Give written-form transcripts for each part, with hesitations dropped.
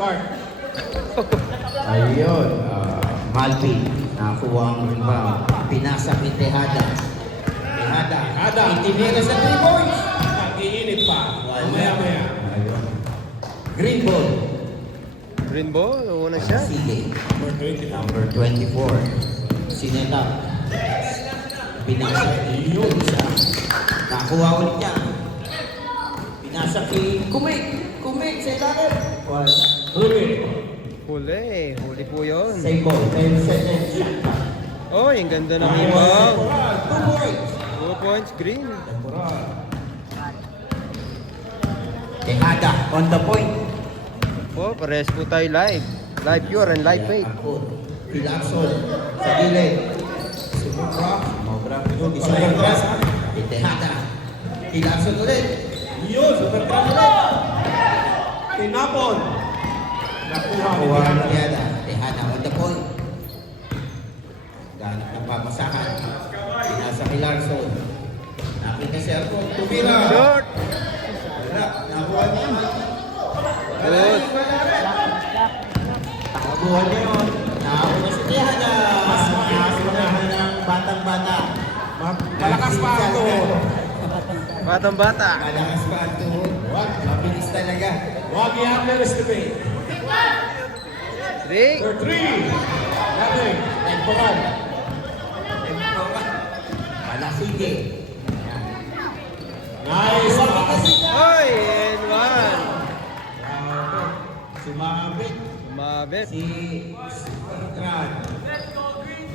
Start. Ayun, Malpi, nakakuha ang rebound. Pinasa kay Tejada. Tejada, itinira sa 3 points. Nag-iinit pa. Maya-maya. Ayun. Green ball. Green ball, una siya. Sige. Number 20 now. Number 24. Sineta. Pinasa yun siya. Nakuha ulit niya. Pinasa kay Kumik. Kumik sa ilalim. Huli. Huli po yun. Same ball. 10 seconds. Oh, yung ganda ng rebound. 2 points. 2 points, green. Tejada on the point. Po, pares po tayo live. Live pure and live fake. Pilakson sa gilid. Sumobra. Isa yung cross. Tejada. Pilakson ulit. Yun, super trap ulit. Tinapon. Nakuha ni Kuha ng Tejada. Tejada. Tejada on the point. Ganit ng papasakan. Pinasa kay Larson. Nakita si Arco. Tumira. Short. Wala. Nakuha niya. Good. Nakakuha niya yun. Nakakuha si Tejada. Nakakuha ng batang-bata. Malakas pa ako. Batang bata. Malakas pa ang tuhod. Mabilis talaga. Huwag i-underestimate. 3. For 3. Nothing. Temporal. Palasige. Nice. Oy, and 1. Sumabit Mabit. si Supertran.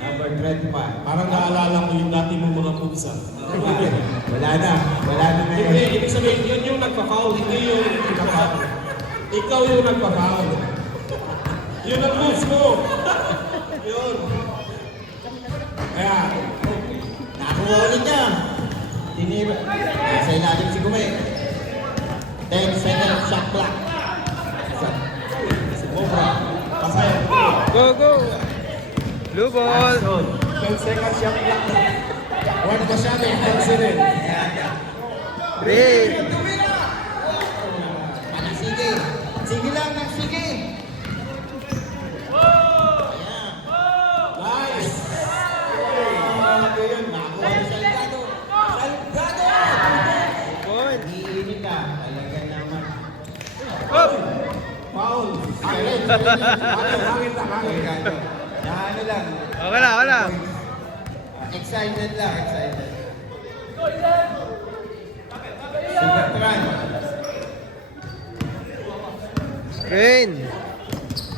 Number 25. Parang naalala ko yung dati mong mga pusa. Wala na. Wala na Hindi, ngayon. ibig sabihin, yun yung nagpa-foul, hindi yung nagpa-foul. Ikaw yung nagpa-foul. Yun ang moves mo. Yun. Kaya, Nakuha ulit niya. Tinira. Nasa ilalim si Kume. 10 seconds shot clock. sumobra. Pasay. Go, go. Blue ball. 10 seconds shot clock. Huwag masyado yung incident. Green. Palasige. Sige lang ng sige. Nice. Grabe yun. Nakuha ni Salgado. Salgado! Point. Iinit ka. Talaga naman. Up. Foul. Hangin. Hangin lang, hangin. Salgado. Na ano lang. Wala, wala. Excited lang. Excited. Supertran. Green.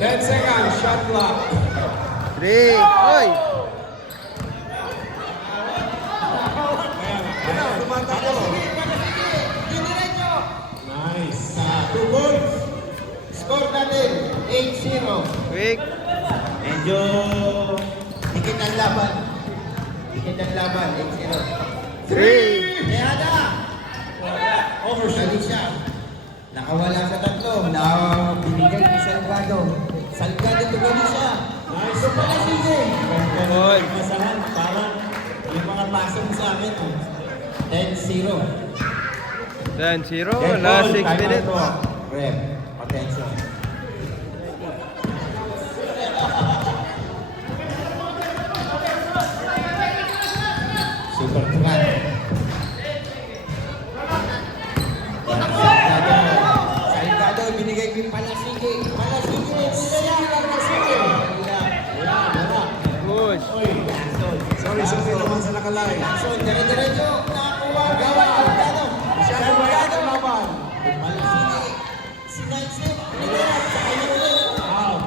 10 seconds shot clock. 3. Oy. Diniretso. Nice. Sa 2 goals. Score natin. 8-0. Quick. Medyo dikit ang laban. Dikit ang laban. 8-0. 3. Tejada! Overshot siya. Nakawala sa tatlo. Binigay ni Salgado. Salgado tuloy siya. Nice. Ito pala sige. Oy. Masahan. Parang yung mga pasok sa amin. 10-0. 10-0. Last 6 minutes. Rep. Attention. Super Tukan. Salgado, binigay ko yung Palasige. Palasige, sige yan, Palasige. Wala. Push. Sorry naman sa nakalay. So, dire-diretso, nakakuha. Salgado. Salgado. Laban. Palasige. Sinaisip. Nilalat sa kanya ulit. Out.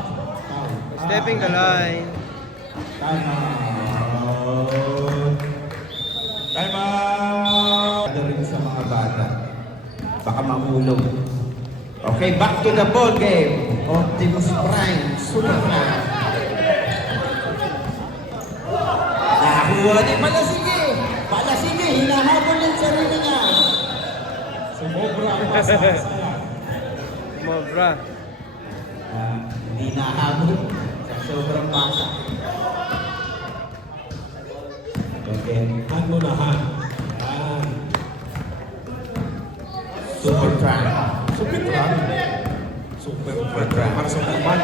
Stepping the line. Time out. Time out. Ano rin sa mga bata. Baka mahulog. Okay, back to the ball game. Optimus Prime, Super Prime. Nakakuha ni Palasige. Palasige, hinahabol yung sarili niya. Sumobra ang pasaya. Mobra. Hindi nahabol sa sobrang basa. Okay. Han mo na, Han. Yan. Super Prime. Super trap. Super trap. Para Pasok naman.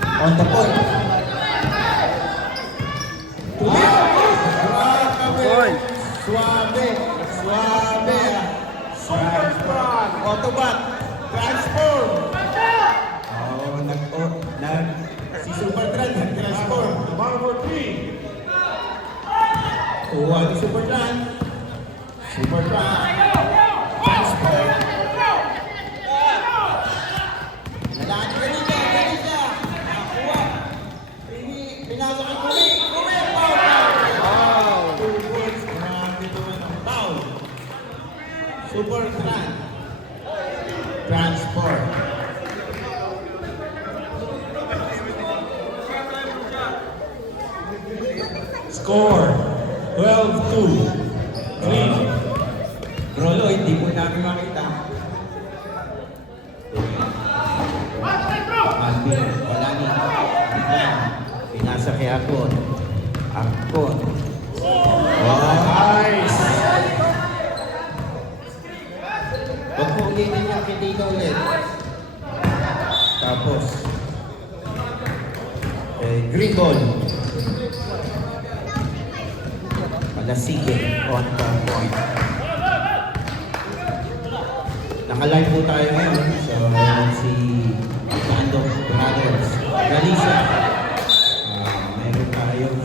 On the point. Point. Suabe. Suabe. Transform. Autobot. Transform. Si Supertran nag-transform. Number 3. Kuha ni Supertran. Supertran. Transform. Lalaki ka dito. Ganun siya. Kuha. Pinasok ang kumi. Kumi. Foul. 2 points. Grabe naman ang foul. Supertran. Transform. Score 12-2. Green. Rolo, hindi po namin makita. Alvin, wala ni. Pinasa kay Akon. Akon. Nice. Huwag po ulitin niya kay Tito ulit. Tapos, green ball. Palasige on the point. Naka-live po tayo ngayon. So, si Bando Brothers. Galisa. Meron tayong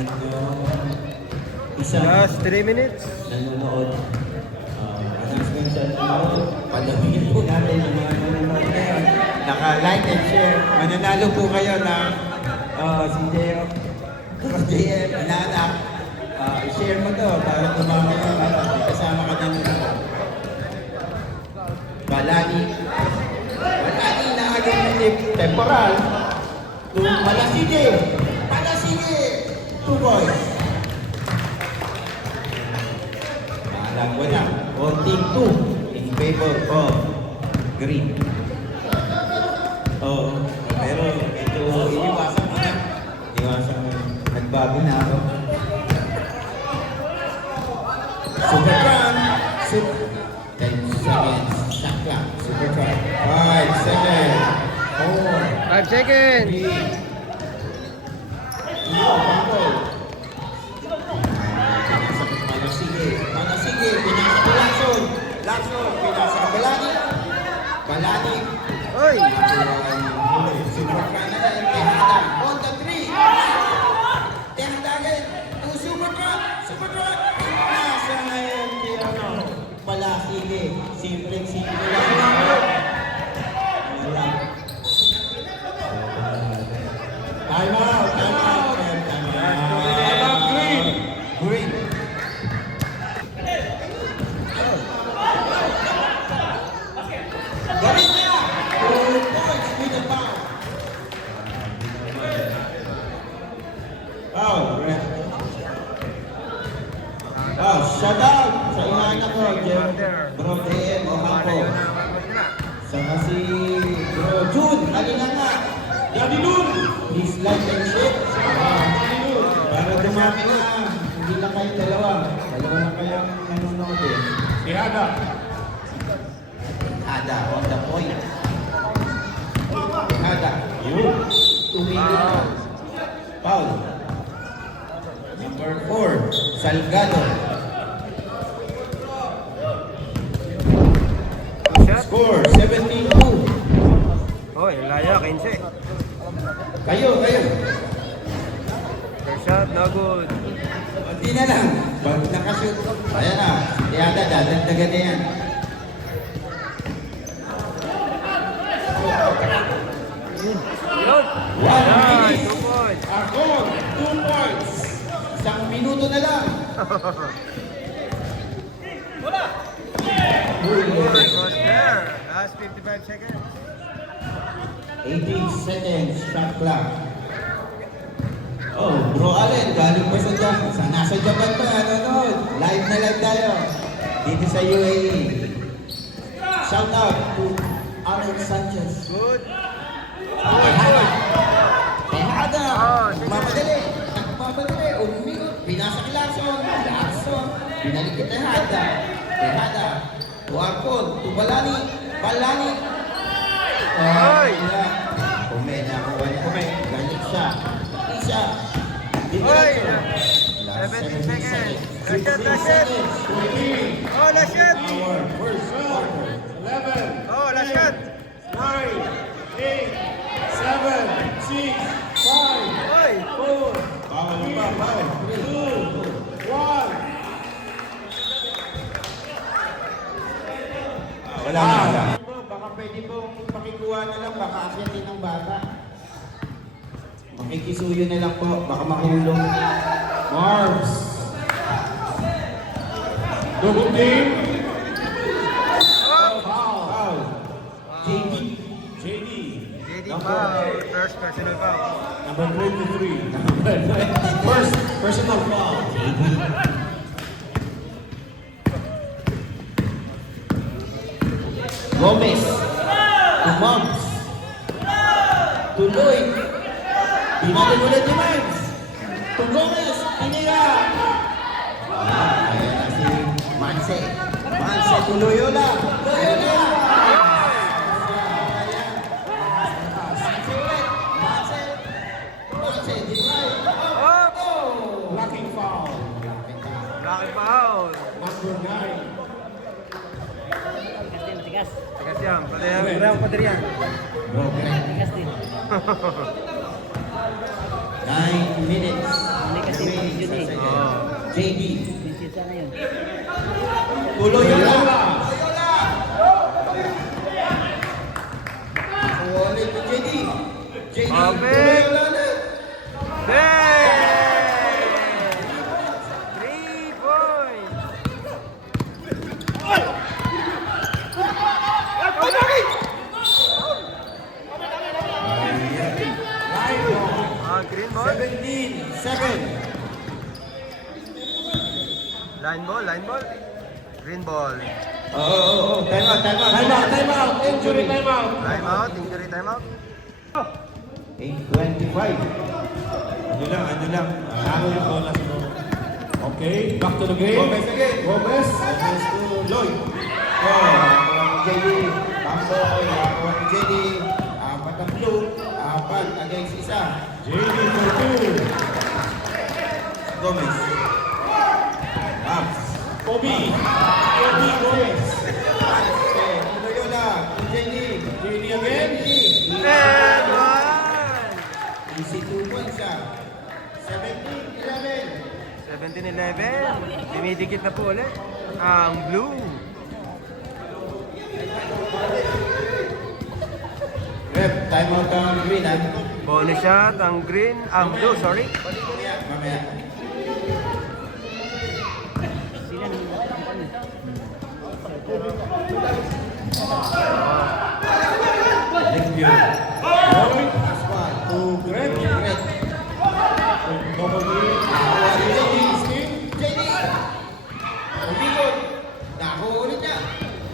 isang Last 3 minutes. nanonood. Announcement sa nanonood. Palawin po natin yung mga nanonood ngayon. Naka-like and share. Mananalo po kayo ng si JM, inanak. I-share mo to para tumama yung kasama ka nanonood. Balani na agad tip temporal. Palasige. Palasige. 2 points. Alam ko na, voting 2 in favor of green. Oo, pero ito iniwasan ko na. Iniwasan ko. Nagbago na ako. Supertran. 10 seconds. Shot clock. Supertran. 5 seconds. 4. 5 seconds. 3. Sige, pinasa ko Lacson. Lacson, pinasa ka Balani. Balani. Oy! Supertran na lang. Tehada. On the 3. Tehada agad. To Supertran. Supertran. Pinasa ngayon. Palasige. Simple lang. Time out. Time out. Time out. Green. Green. Galing niya! 2 points with the foul. Foul. Foul. Shut out sa inaana ko. Bro JM Ohampo. Saka si Bro June. Halina nga. Daddy Dun. Please like and share. Para dumami na. Hindi lang kayong dalawa. Dalawa na kayong nanonood eh. Tehada. Ada on the point. Ada. Yun. 2 minutes. Foul. Number 4. Salgado. Shot. Score 17-2. Oy, laya, 15. Kayo. First shot, no good. Hindi na lang. Pag nakashoot. Ayan na. Yata, dadagdagan na yan. Yun. One Nice, minute. 2 points. Akon. 2 points. Isang minuto na lang. Almost there. Last 55 seconds. 18 seconds. Shot clock. Oh, Bro Allen, galing pa sa Japan. Nasa Japan pa, nanonood. Live na live tayo. Dito sa UAE. Shout out to Alex Sanchez. Good. Tehada. Tehada. Oh, Mamadali. Nagmamadali. Umingot. Pinasa kay Lacson. Lacson. Binalik kay Tehada. Tehada. To Arcon. To Balani. Balani. Ay! Kume na ako. Kume. Galit siya. Isa. Ay! Diretso. Last 17 seconds. 16 Last shot. seconds. 14. Oh, last shot! Our first quarter. 11. Oh, last shot! 9, 8, 7, 6, 5, Ay! 4, Bawal pa. Bawal. 2, 1. Wala na. Baka pwede pong pakikuha na lang. Baka akyatin ng bata. Makikisuyo na lang po. Baka mahulog. Marbs. Double team. Foul. JD. JD. JD foul. First personal foul. Number 23. First personal foul. Gomez. To Moms. To Lloyd. Pinatid ulit ni Miles. To Gomez. Pinira. Ayan na si Manse. Manse to Loyola. Loyola. Manse ulit. Manse. Manse. Deny. Oh. Blocking foul. Laki foul. Number 9. Tigas yan. Pareho pa din yan. Broken. 9 minutes. Remain sa second. Oh. JD. Tuloy yun lang. Ulit to JD. JD. Open. Tuloy yun lang ulit. Hey! 3 points! Green ball. 17-7. Line ball. Green ball. Time out. Time out. Injury time out. Time out. Injury time out. 8:25. Ano lang. Ano yung bonus mo? Okay, back to the game. Gomez again. Gomez. Gomez to Lloyd. Nakakuha ni JD. Tamboy. Nakakuha ni JD. Apat ang blue. Apat against isa. JD for 2. Gomez. Abs. Kobe. Kobe Gomez. Loyola. JD. JD again. And one! Easy 2 points siya. 17-11. 17-11. Dumidikit na po ulit. Ang blue. Rep, time out ang green ha. Bonus shot. Ang green. Ang blue, sorry. Mamaya. Review. Going Last one. to Greg. Red. Double team. JD. Umigot. Nakuha ulit niya.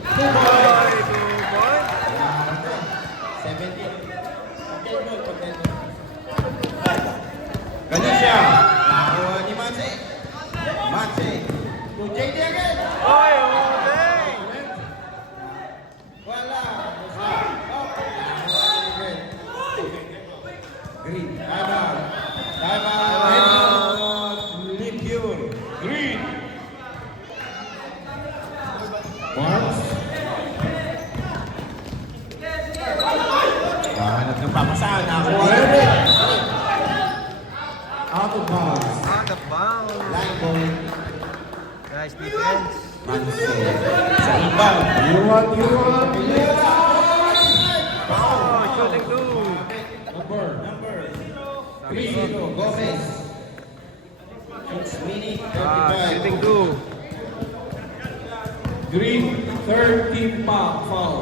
2 points. 17. Ganun siya. Nakuha ni Manse. Manse. To JD again. Oy, okay. Wala. Basta. Oh. Nakuha ni Green. Green. Time out. Time out. Review. Green. Marbs. Hanap ng papasahan. Nakuha ni Red. Green. Out of bounds. Out of bounds. Line ball. Nice defense. Manse. Sa inbound. You want. Oh, shooting two. Number. Green. Gomez. 6 minutes. Shooting 35. two. Green. 13 foul.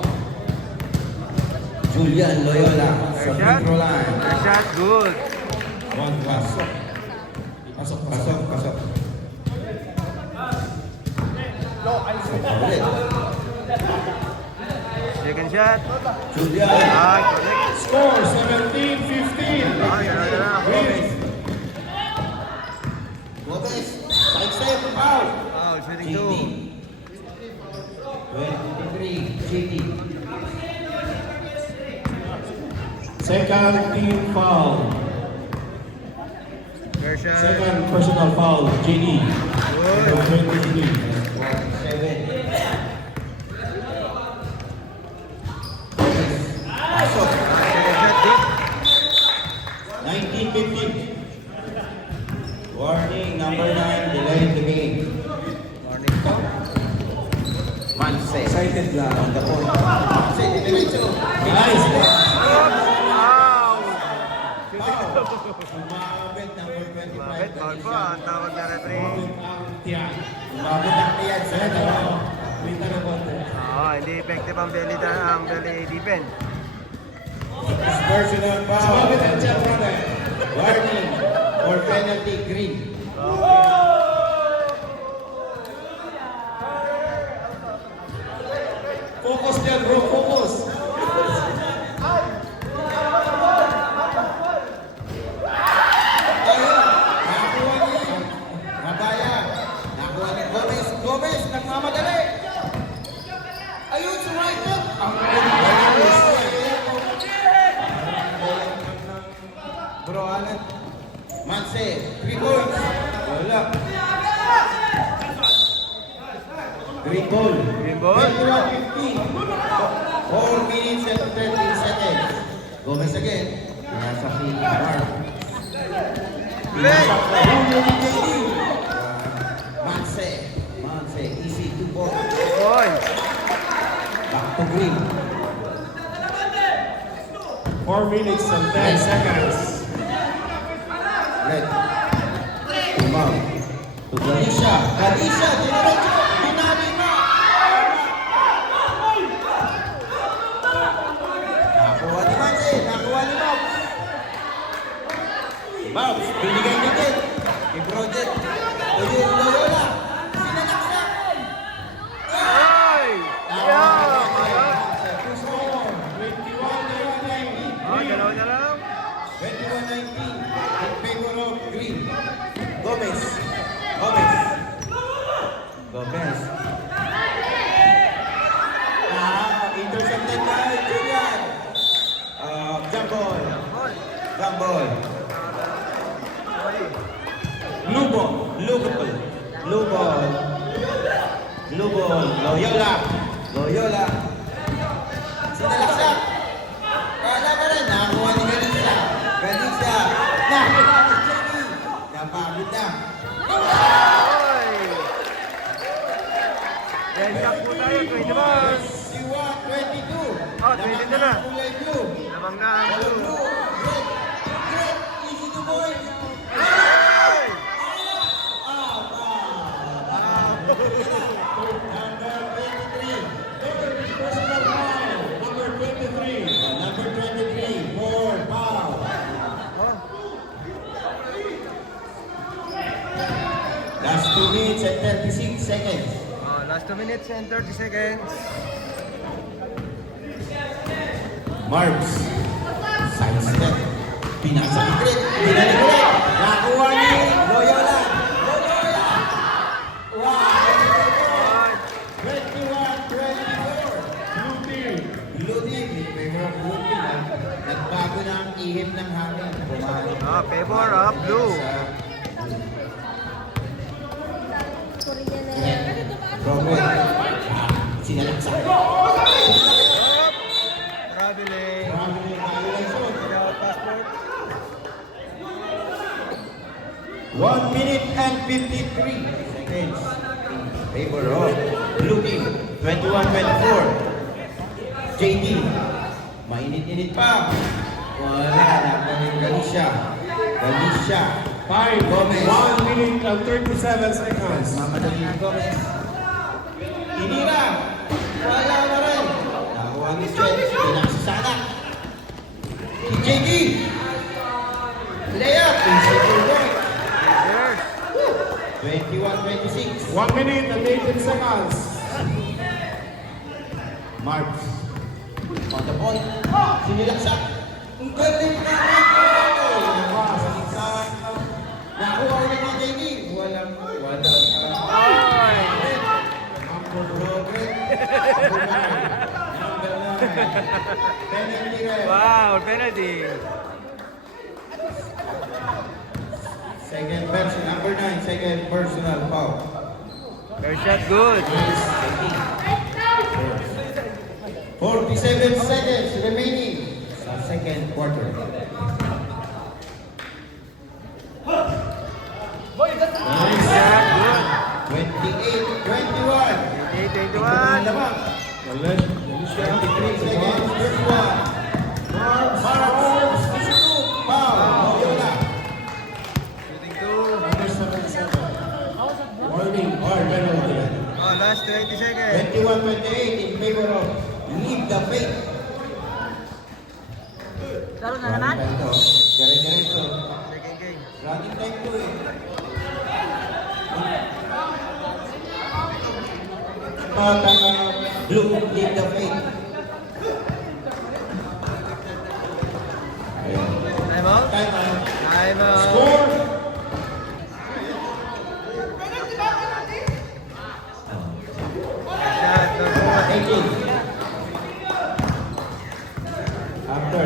Julian Loyola. Sa Third free shot. throw line. Third shot, good. One pasok. Pasok. Pasok. Ulit. Second shot. Julian. Ah, correct. Score 17-15. Ah, yun na. Gomez. Gomez. Side step. Foul. Oh, shooting JD. two. 23. JD. foul. Version. Second personal foul, JD. Number 23. 7. Pasok. Shot deep. 19-15. Warning, number 9, delayed the game. Morning po. Manse. Excited lang. On the ball. Manse, diretso. Nice. Wow! Umabit, number 25. Mabit, foul po. Ang tawag na referee. Tiyan. Umabit ang tiyan sa Lita na konti. Hindi effective ang belly defense. personal foul. Sumabit ang tiyan, brother. Warning or penalty green. Focus dyan, bro. Focus. Nakuha ni Mabaya. Nakuha ni Gomez. Gomez, nagmamadali. Ayun, sumaikot. Ang Bro, Alan. Manse, 3 points. Wala. Green ball. Green ball. 21-15. 4 minutes and 13 seconds. Gomez again. Nasa si Mark. Play! Manse. Manse. Easy. 2 points. Points. Back to green. 4 minutes and 10 seconds. Red. Tumaw. To Galisha. Galisha. Dinerecho. Dinali na. Nakuha ni Manse. Nakuha ni Mobs. Mobs. Binigay niya din. Kay Project. Ayun. Loyola. Sinanaksak. Ay! Yeah! Score, 21-19. Galaw na lang. 21-19 in favor of green. Gomez. Gomez. Gomez. Intercepted by Julian. Jump ball. Jump ball. Blue ball. Blue ball. Blue ball. Blue ball. Loyola. Loyola. Sinalaksak. Kala ka rin. Nakakuha ni Galisha. Galisha. Nakuha ni Jenny. Napagod na. Ay! Yan lang po tayo, 21. Siwa 22. Oh, 22 na. Kulay blue. Lamang na ang Kulay blue. blue. Red. Red. Easy to boys. Ay! Number 23. Personal foul, number 23. Number 23. 4 foul. Oh, Last 2 minutes and 36 seconds. last 2 minutes and 30 seconds. Marbs. Side step. Pinasa ni Grit. Binalik ulit. Nakuha ni Loyola. Loyola. Wow. 21-24. Blue team. Blue team. In favor of blue team. Nagbago na ang ihip ng hangin. Bumalik. Favor of blue. Robert. Sinalaksak. Traveling. Violation. Without passport. 1 minute and 53 seconds in favor of blue team. 21-24. JD. Mainit-init pa. Wala na pa rin Galisha. Galisha. 5, Gomez. 1 minute and 37 seconds. Mamadali ni Gomez. Inira. Wala na rin. Nakuha ni Chen. Pinasasana. JD. Layup. Insecure point. Cheers. 21-26. 1 minute and 18 seconds. Marks. On the point. Sinilaksak. Ang galing na nakuha ulit ni JD. Walang. Ay! Robert. Number 9. Penalty red. Wow, penalty. Second person, number 9, second personal foul. First shot, good. 47 seconds remaining sa second quarter. First shot, good. 28-21. 8-21. Lamang. Galit. 23 seconds, first one. Marks, foul. Loyola. Shooting two. Number 77. Warning or penalty. Oh, last 20 seconds. 21-28 in favor of Lead the Faith. Laro na naman? Dire-diretso. Second game. Running time to eh. Blue, Lead the Faith. Ayun. Time out. Time out. Time out. Score. Shot, number one. 18. After.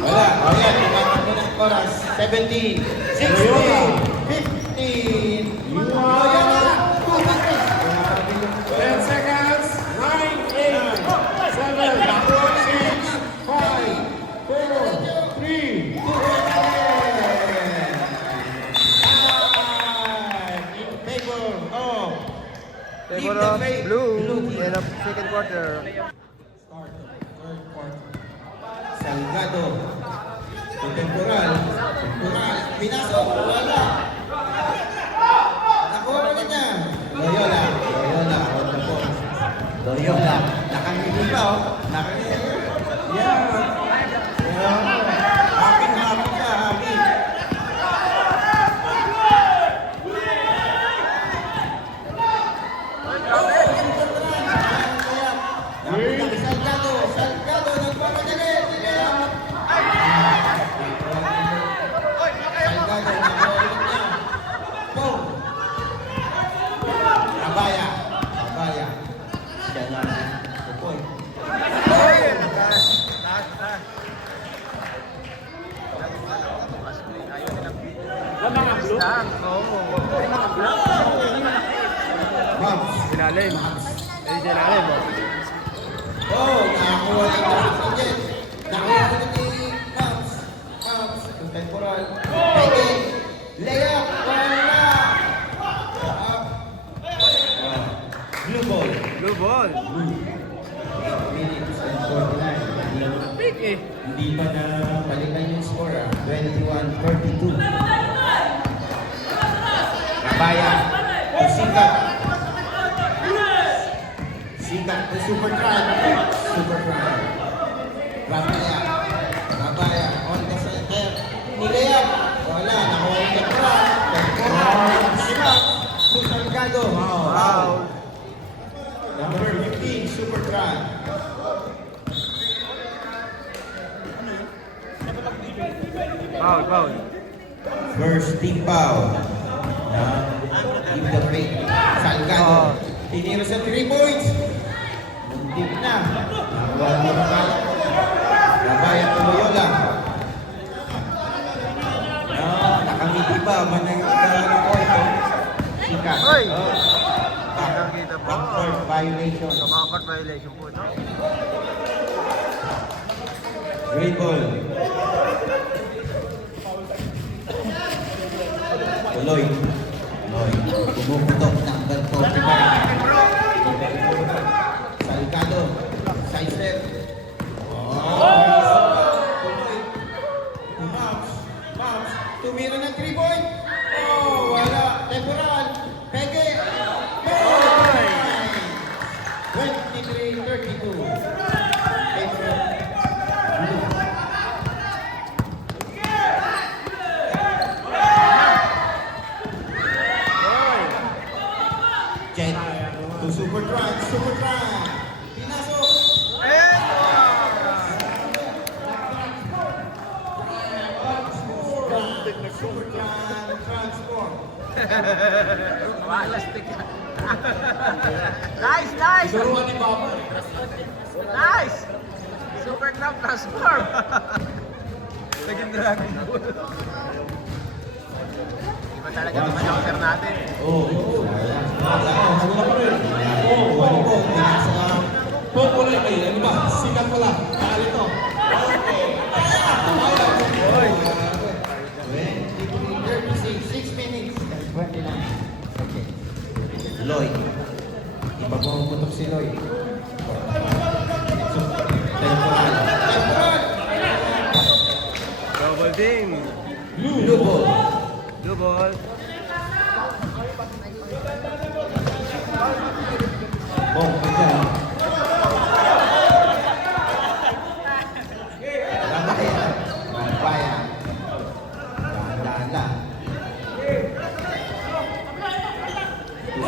Wala. O yan, tumatakbo ng oras. 17, 16, 15. Loyola. 10 seconds. 9, 8, 7, 6, 5, 4, 3, In favor of Lead Favor the of Faith. blue. End of second quarter. Start of third quarter. Salgado. Temporal. Pinasok. Wala. Nakuha na niya. Loyola. On the ball. Loyola. Nakangiti pa oh. Nakangiti. Yeah. Happy ka. Happy. Napita kay Salgado. Salgado nagpapadali. Salgado nakaulit niya. Boom. Abaya. Siya na. Tupoy. Mams. Sinalim. Sinalim. Oh, nakakuha ng Jet. Nakakuha na ni Mams. Yung temporal. Pwede. Layup. Wala. Blue ball. Blue ball. 8 minutes and 49. Big eh. Hindi pa na balikan yung score 21-32. Rabaya. Sikat. Sikat. Supertran. Rabaya. On the center. Nilayap. Wala. Nakuha yung temporal. Sikat. Salgado. Wow. Number 15, Supertran. Foul. First team foul. Give the break. Salgado. Tinira sa 3 points. Muntik na. Nakuha mo na kaya. Rabaya at Loyola. Nakangiti pa. Manang ko ito. Sika. Hoy! Nakakita po. Backcourt violation. Backcourt violation po ito. Great ball. Tuloy. Pumuputok. Number 45. Salgado. Side step. Tuloy. Moms. Tumira ng 3 point. Oh, wala. Temporal. Pege. 23-32. Jet to Supertran. Pinasok. Supertran transform. Nice! Turuan ni Papa. Nice! Super Club transform! Naging Dragon Ball. Iba talaga ito manyoker natin. Oo. Ano pa rin? Oo. Ano po? Popular kayo. Ano ba? Sikat pala. Mahal ito. Okay. Oy! 6 minutes. 29. Okay. Lloyd. Iba mo putok si Lloyd. Temporal. Temporal! Double ding! Blue ball. Blue ball. Bong, ikaw. Ramahin. Magbaya. Dahan-dahan lang.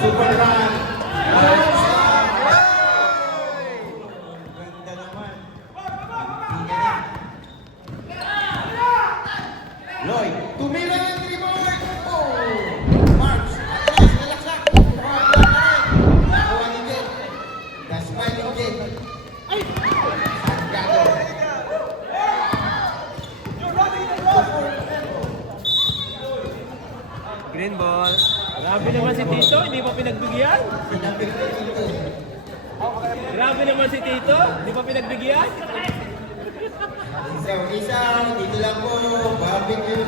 Super run. Ganda naman. Hindi na. Lloyd. Tumira ng 3-point. Oh! Marks. Atlas, nalaksak. Nakuha ni Jen. The smiling Jen. Santiago. Green ball. Grabe naman si Tito, hindi pa pinagbigyan. Pinapirtin ito. Grabe naman si Tito, hindi pa pinagbigyan. Isaw-isaw, dito lang po, barbecue,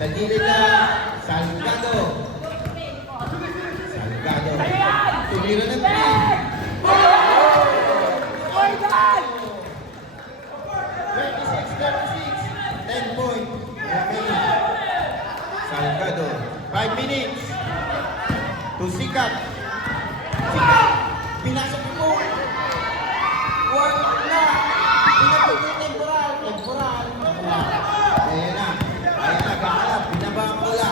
sa gilid lang, Salgado. Salgado. Tumira ng 26-36, 10 point. Salgado. 5 minutes. To Sikat. Sikat. Pinasok yung goal. Wala. Pinapit yung temporal. Temporal. Ayan na. Ayan na. Gakalap. Binaba ang bola.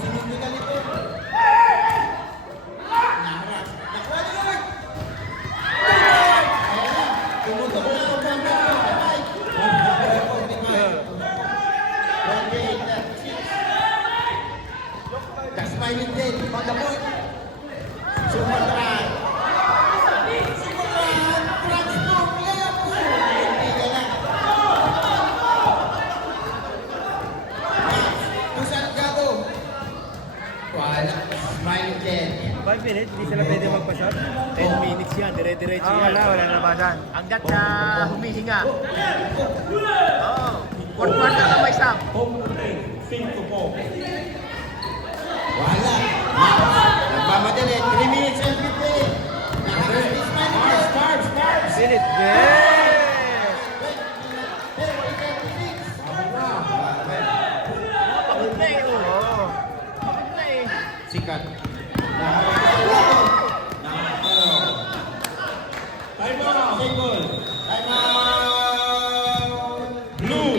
Sinubukan ito. Naharas. Nakuha ni Lloyd. Ayan na. Tumutok na ang banda. Kamay. 28-36. The smiling din. On the point. Super run. Super run. Transform. Layup. Hindi ka na. To Salgado. Wala. Smiling din. 5 minutes, hindi sila pwede magpa-shot. 10 minutes yan, dire-diretso yan. Wala nabasan. Hanggat na humihinga. Oo. Fourth quarter na may stop. Home team. 5-4. Wala. Nagmamadali. 3 minutes and 15. Nakakas ni Smiling din. Minute. Pag-play, oh. Oo. Pag-play. Sikat. Time out. Single. Time out. Blue.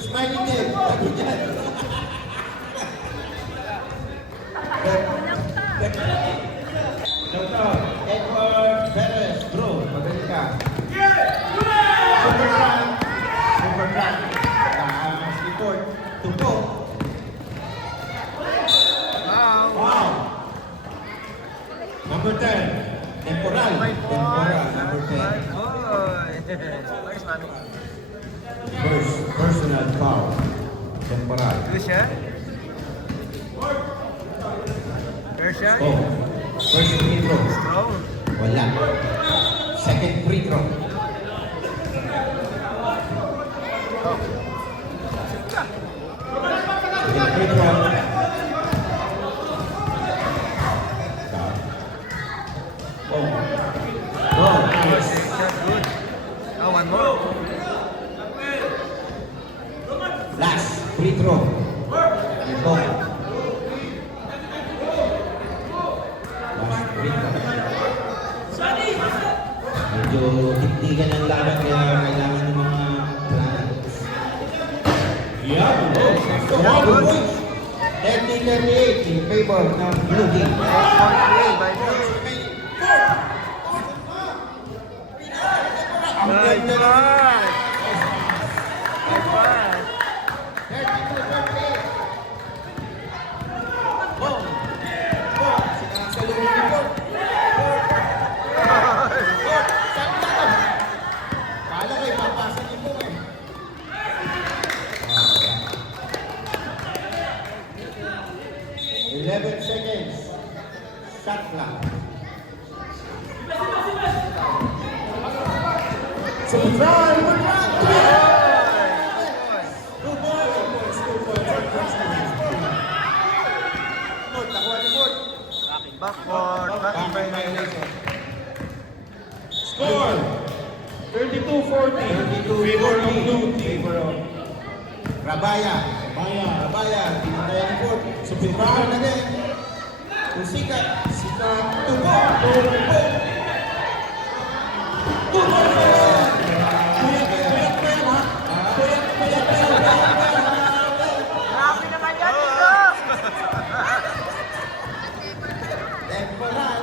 Smiling din. Lagi dyan. Doctor, Edward Perez. Bro, magaling ka. Super run. Super run. Taas report. Tupo. Wow. Wow. Number 10. Temporal. Temporal. Number 10. Boy. Where's Mami? First, personal foul. Temporal. Lucia. Persia. Oh, first free throw. Strong. Wala. Second free throw. Second free throw. Oh. Oh, nice. Shot good. Oh, one more. Last free throw. Ito. Last free throw. Medyo tiktikan ang laban kaya kailangan ng mga plans. Yeah. Wow, good points. 30-38 in favor ng Blue Team. 8.3 by Blue. Ang Nice ganda pass. Nice pass. 32-38. Boom! Boom! Sinasalubong ni Boom! Boom! Super try! Backboard. Back violation. Score! 32-40. 32-40. Favor ng blue team. Favor of Rabaya. Maya. Rabaya, pinatay ang court. Supitrahan na din. Kung sikat. Sikat. Tubo. Puyat pa yan, ha? Puyat pa yan. Grabe naman yan, Tito! Temporal.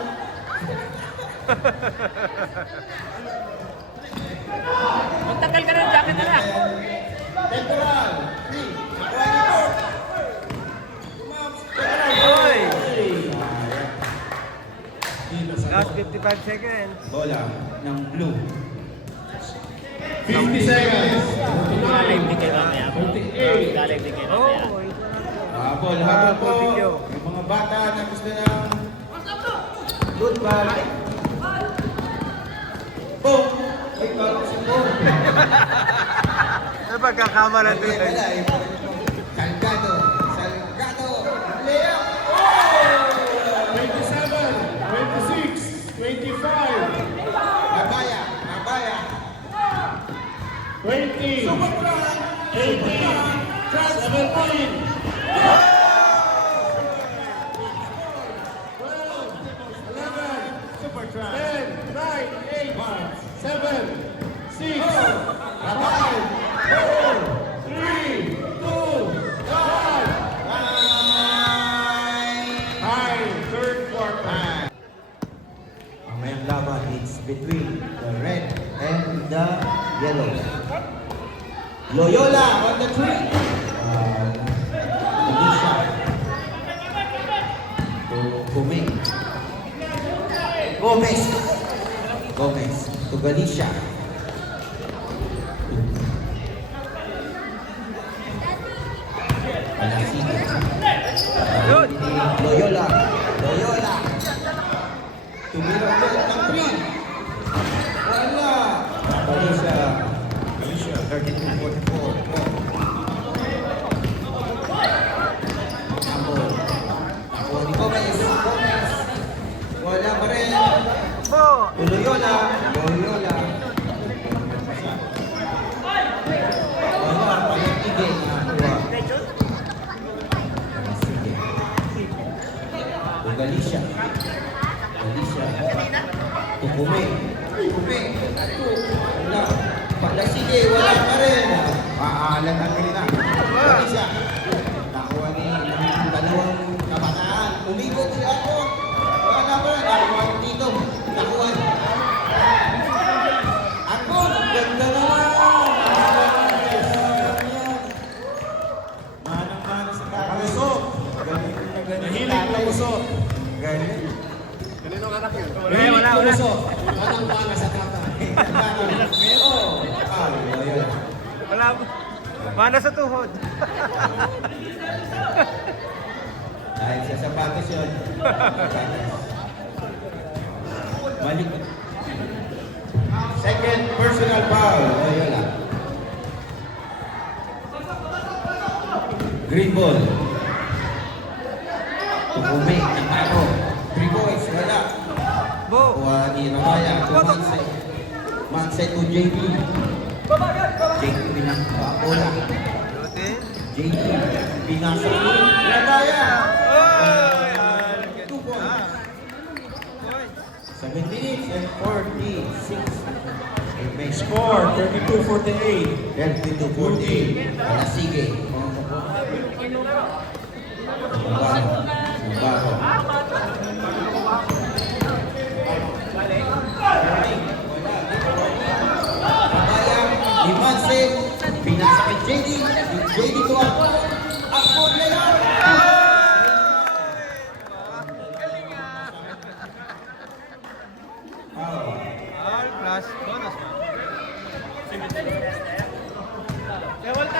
Magtagal ka ng jacket, anak. Temporal. 3. Nakuha ni court. Oy! Last Last 55 seconds. Bola ng blue. 50 seconds. Live din kayo mamaya. 48. Live din kayo Oh, mamaya. Habol po. video. Yung mga bata na gusto ng football. Boom! Ay, parang si Boom. Ano pagkakamala Ay, doon? wala eh. Salgado. Salgado. Layup. 27, 26, 25, Abaya. Abaya. 20, Super try. 18, 17, 11, Super try. 10, 9, 8, 7, 6, 5, 4, 3, 2, 1. Time, third quarter. Mamayang laban, it's between the red and the yellow. Loyola on the tree. Lisa. Kuming. Gomez. Gomez. To Galicia. Alasida. Loyola. Loyola. Tumira ulit ng 3. Wala. Galicia. Galicia. 32-44. Nakuha ni Gomez. Gomez. Wala pa rin. Oh! Loyola. Loyola. Wala. Pag-ibig. Nakuha. Sige. Galicia. Galicia. Tukume. Tukume. Wala. Sige, wala pa rin. Paalan na rin na. Galicia. Nakuha ni dalawang kabataan. Umikot sila ako. Wala pa rin. Nakuha ni Tito. Nakuha ni. Ako, ang ganda naman. Manang-mana sa Kalusot. Galing na galing. Nahilig lumusot. Galing. Nahilig lumusot. Manang-mana sa tatay. Oo. Ayun. Wala. Mana sa tuhod. Dahil sa sapatos yun. Balik. Second personal foul. Loyola. Green ball. Tukumig ng ako. 3 boys. Wala. Bo! Kuha ni Ramaya. Mansay. Mansay to JP. JP pinakabola. Lutin. JP pinasa. Ramaya. Oy! 2 points. 7 minutes and 46. May Score, 32-48. 32-40. Wala sige. Mabaho. Kabaya, Limanse, pinasa kay JD. JD to ako. Ako nila. All plus bonus.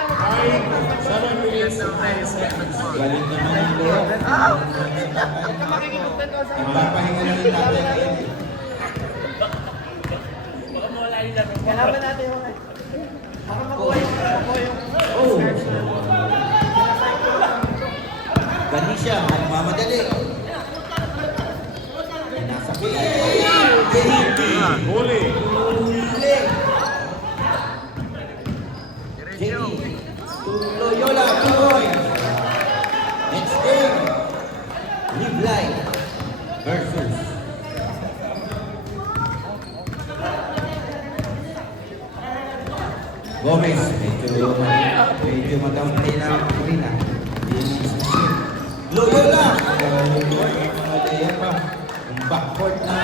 7 minutes and 10 seconds. Galing naman ang loob. Nagpapahinga lang yung tatay ngayon. Kalaban natin yung mga. Para makuha yung. Oh! Galicia, nagmamadali. Nasa JD. Huli. Huli. JD. To Loyola, 2 points. Next game. Live Life versus Gomez. Medyo magampay na rin ah. Loyola! Loyola pa. Yung backcourt na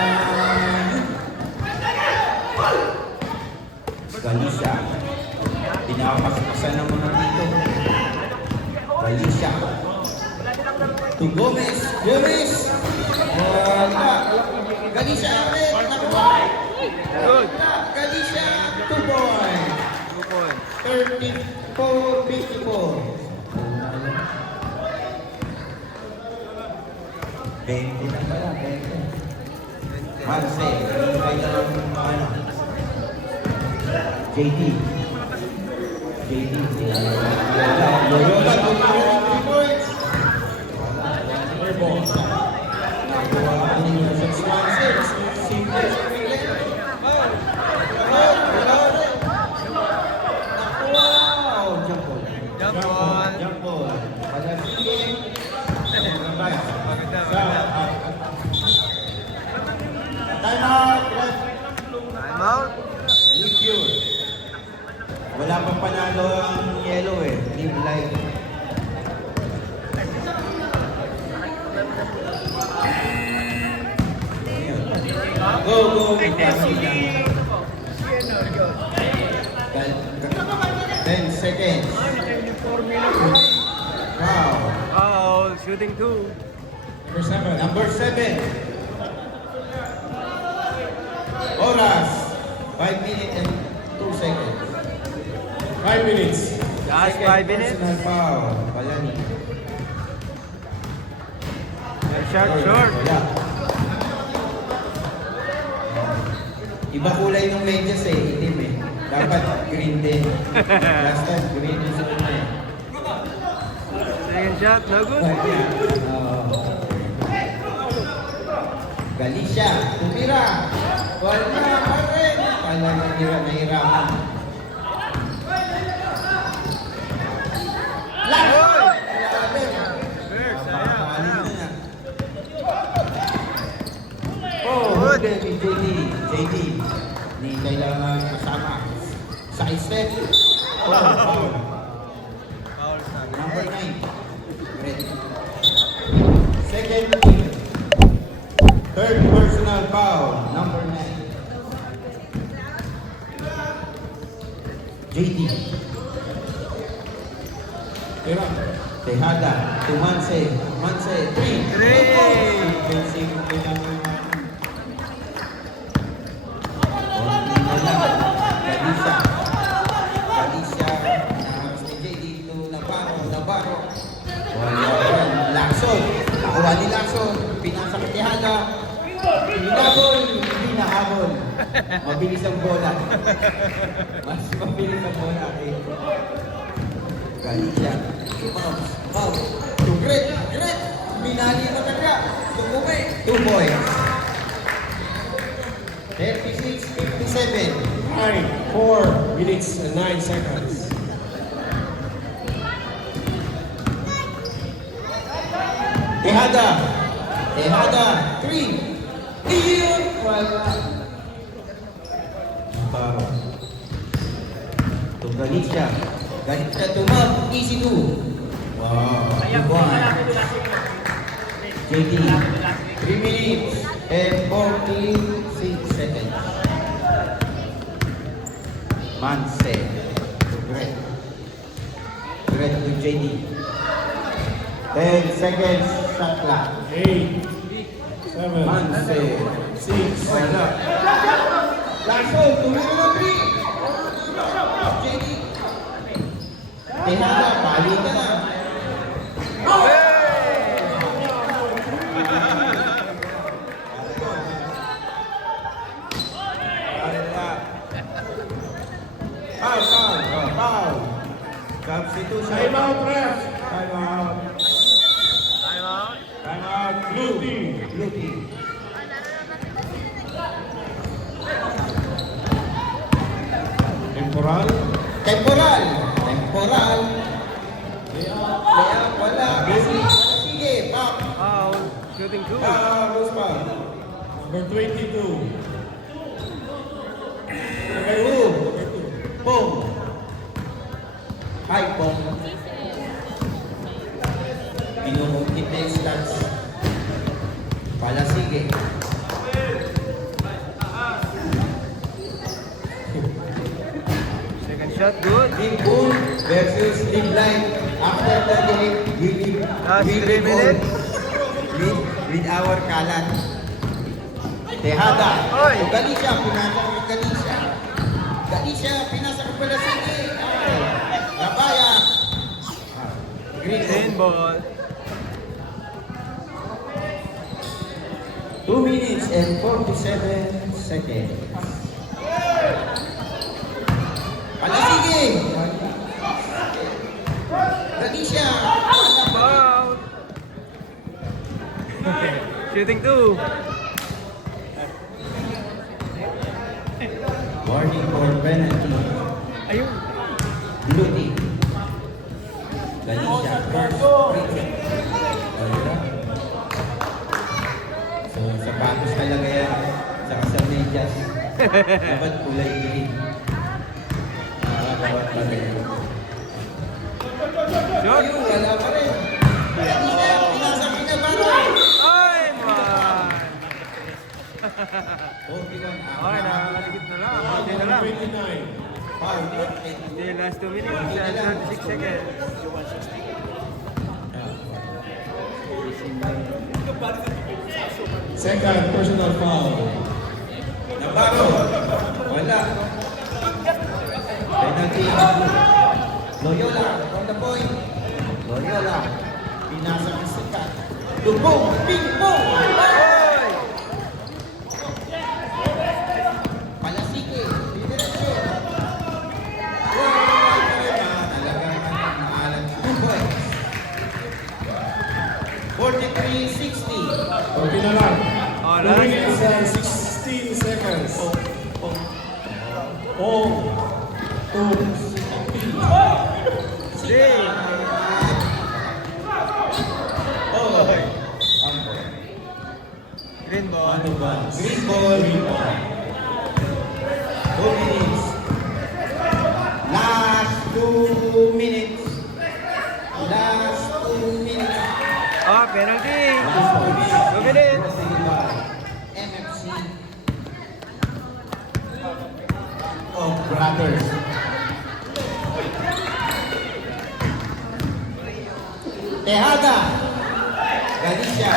Galicia. Pinapaspasan ng mga dito. Galicia. To Gomez. Gomez! Wala. Galicia ulit. Nakuha. Good. Galicia, 2 points. 2 points. 34-54. 20 na pala, 20. Manse, kaya ano? JD. JD. Loyola, 2 points. Third ball. Nakuha niyo sa Manse. Simple sa pili. Wow! Jump ball. Jump ball. Jump ball. Palasingin. Maganda, maganda. Time out! Ref. Time out. Leave pure. Wala pang panalo ang yellow eh. Leave light. Go, go! 10 seconds. Wow. Foul. Shooting 2. Number 7. Number 7. Oras. 5 minutes and 2 seconds. 5 minutes. Last Second 5 minutes. personal foul. Palani. Shot short. Wala. Iba kulay ng medyas eh. Itim eh. Dapat green din. Last time green din sa kanya eh. Second shot. No good. Galicia, tumira. Wala pa rin. Talagang nahirapan. Lahat! Berg, sayang. Oh, good. JD. Hindi kailangan kasama. Side step. Oh, foul. Foul sa Number 9. Red. Second team. Third personal foul. Number 9. JD. Tira. Tejada. To Manse. Manse. 3. Defensive ko lang yung konti na lang. Galicia. Galicia. Nahamas ni JD to Navarro. Wala yan. Lacson. Nakuha ni Lacson. Pinasa kay Tejada. Hinabol. Hindi nahabol. Mabilis ang bola. Mas mabilis ang bola. Galicia. Wow. Great. Binali mo taga. Tumuwi. 2 points. 36-57. 4 minutes and 9 seconds. Tejada. 3. Iyon. Wala. Paro. To Galicia. Galicia to Mount. Easy 2. Wow. JD. 3 minutes and 46 seconds. Manse. To Gret to JD. 10 seconds. Shot clock. 8, 7, Manse. 6, Wala. Lacson, tumira na 3. JD. Tejada, pali ka na. Wala. Substitution. Time out, ref. Time out. Time out. Time out. Blue team. Blue team. Temporal. Temporal. Temporal. Kaya wala. Sige, pop. Foul. Shooting 2. Rose pa. Number 22. Number 2. Boom. Hi, Boom. Pinumukit na yung stats. Palasige. Second shot, good. Team Pool versus Team Line. After the game, Last 3 minutes. with our kalat. Tejada. Oy. O Galicia, pinasa ko Galicia. Galicia, pinasa ko pala sige. Labaya. Green ball. 2 minutes and 47 seconds. Palasige. Galicia. Foul. Shooting 2. Warning for penalty. Ayun. Blue team. Galicia first free kick. So, sapatos talaga yan. Saka sa medyas. Dapat kulay green. Dapat pa rin. Shot. Ayun, wala pa rin. Galicia, pinasa pinabaro. Ay, man. Okay lang. Okay, nakakaligit na lang. Konti na lang. 29. Foul. Hindi, last 2 minutes and 36 seconds. Second personal foul. Nabago. Wala. Penalty. Loyola on the point. Loyola. Pinasa ng sikat. Lubong. Ping pong. Ay! Palasike. Diretso. Talagang naalang. 2 points. 43-60. Okay na lang. Oh, 2 last. minutes and 16 seconds. Oh. Hey. Green ball. Green ball. 2 minutes. Last 2 minutes. Last 2 minutes. Oh, penalty. 2 minutes. MFC of Brothers. Tejada. Galicia.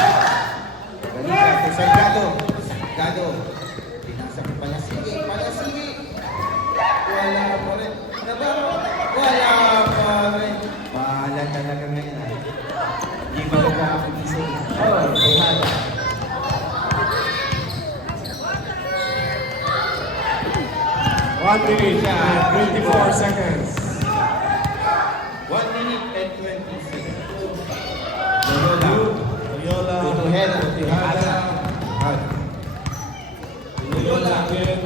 Galicia to Salgado. Salgado. Pinasa ko pala sige. Pala sige. Wala pa rin. Nabago. Wala pa rin. Bahala talaga ngayon. Hindi mo nagkakagising. Oh, Tejada. One minute and 24 seconds. 1 minute and 20 seconds. Loyola. Loyola. Tutuhela. Tejada. Loyola. Again.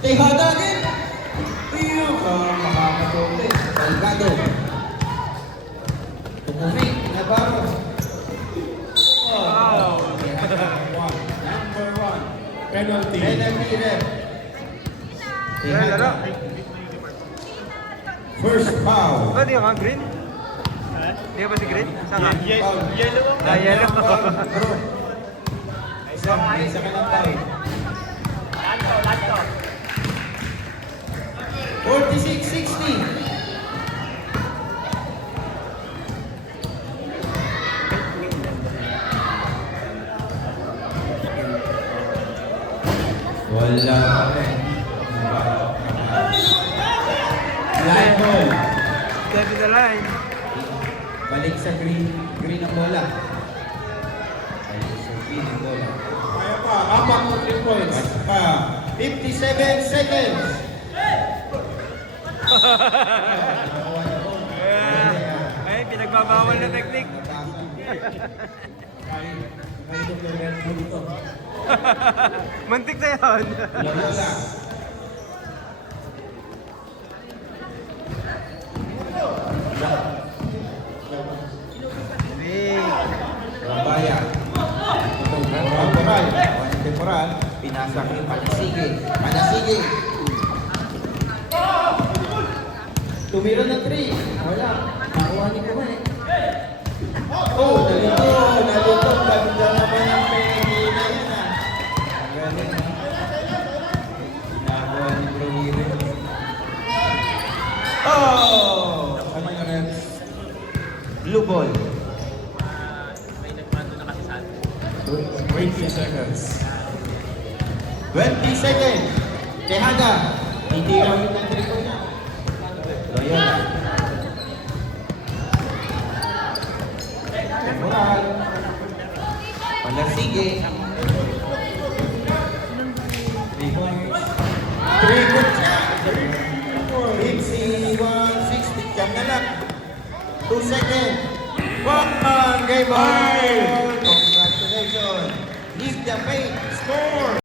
Tejada din. Iyo ka makakatoke. Salgado. Tumuhi. Navarro. Wow. Number 1. Penalty. Penalty ref. Yan, lalo. First foul. Ba, di ka green? Di ka ba si green? Saan ka? Foul. Ah, yellow. Foul. Bro. Isa ka ng foul. 46-60. Wala pa rin. Line ball. Step in the line. Balik sa green. Green ang bola. Balik sa green ang bola. Kaya pa. pa, 4 na 3 points. Pa, 57 seconds. Ay, pinagbabawal na technique. Mantik na yun. Lagula. Rambayan. Temporal. Temporal. Pinasa kay Panasige. Panasige. Tumira ng 3. Wala. Nakuha ni Kumay. Oh, nalito. Nalito. Ganda naman ang pengi na yan ah. Ang galing ah. Ginagawa ni Bro Hiro. Oh! Ano yung red? Blue ball. May nagmando na kasi sa atin. 20 seconds. 20 seconds. Tejada. Hindi raw yung nag-triple niya. Loyola. Temporal. Panasige. 3 points. 3 points siya. 51-60. Jam na lang. 2 seconds. One game on. Congratulations. Leave the paint. Score.